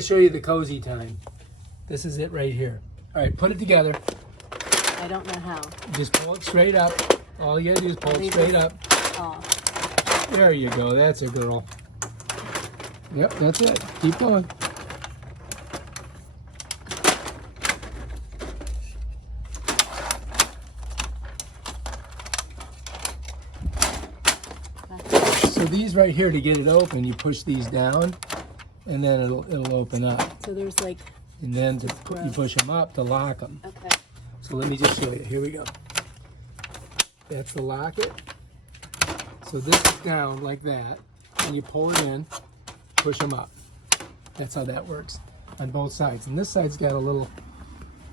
Show you the Cozytime. This is it right here. All right, put it together. I don't know how. Just pull it straight up. All you gotta do is pull it straight up. Off. There you go. That's a girl. Yep, that's it. Keep going. So these right here, to get it open, you push these down, and then it'll open up. So there's like. And then you push them up to lock them. Okay. So let me just show you. Here we go. That's the lock it. So this is down like that, and you pull it in, push them up. That's how that works on both sides. And this side's got a little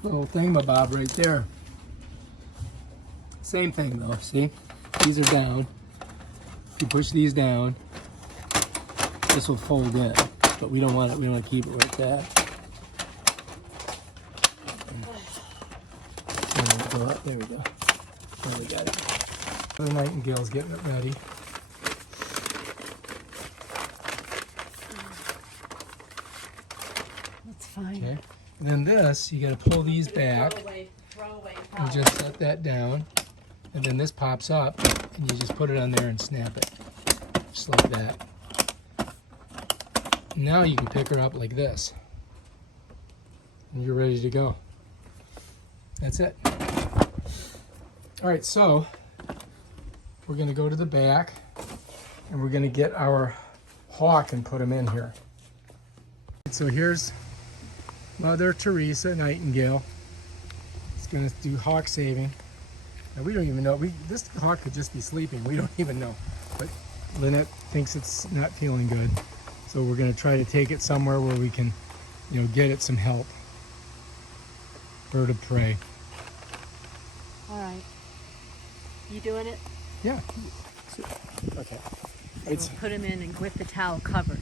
thingamabob right there. Same thing though. See, these are down. If you push these down, this will fold in. But we don't want it. We want to keep it like that. Go up. There we go. There we got it. The nightingale's getting it ready. That's fine. Okay. And then this, you got to pull these back. Throw away You just set that down, and then this pops up, and you just put it on there and snap it, just like that. Now you can pick her up like this, and you're ready to go. That's it. All right, so we're going to go to the back, and we're going to get our hawk and put him in here. So here's Mother Teresa Nightingale. It's going to do hawk saving. Now we don't even know. This hawk could just be sleeping. We don't even know. But Lynette thinks it's not feeling good, so we're going to try to take it somewhere where we can, get it some help. Bird of prey. All right. You doing it? Yeah. Okay. We'll put him in and with the towel covered,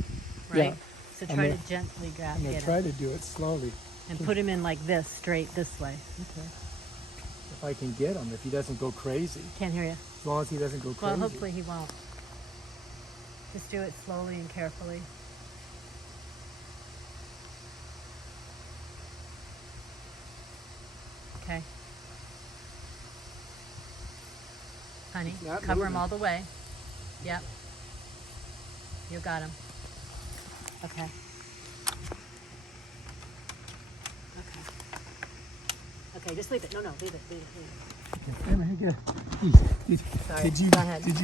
right? Yeah. So try to gently I'm going to try to do it slowly. And put him in like this, straight this way. Okay. If I can get him, if he doesn't go crazy. Can't hear you. As long as he doesn't go crazy. Well, hopefully he won't. Just do it slowly and carefully. Okay. Honey, cover him all the way. Yep. You got him. Okay. Okay. Okay, just leave it. No, leave it. Sorry. Did you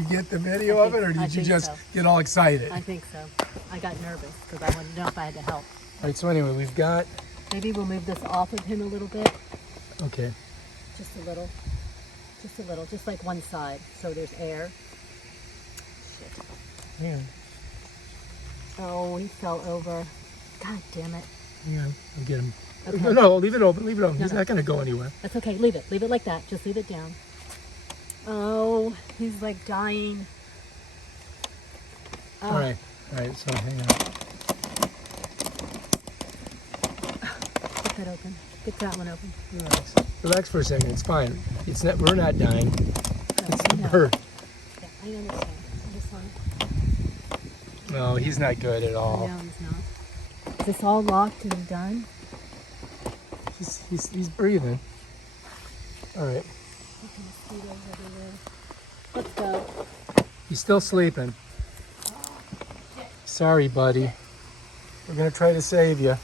get the video of it, or did you just get all excited? I think so. I got nervous because I wanted to know if I had to help. All right, so anyway, we've got... Maybe we'll move this off of him a little bit. Okay. Just a little. Just a little. Just like one side. So there's air. Shit. Yeah. Oh, he fell over. God damn it. Yeah, I'll get him. Okay. No, leave it open. Leave it open. He's not going to go anywhere. That's okay. Leave it. Leave it like that. Just leave it down. Oh, he's like dying. Oh. All right, so hang on. Get that open. Get that one open. Relax for a second. It's fine. It's not. We're not dying. It's the bird. Yeah, I understand. I just want. No, he's not good at all. No, he's not. Is this all locked and done? He's breathing. All right. Let's go. He's still sleeping. Sorry, buddy. We're gonna try to save you.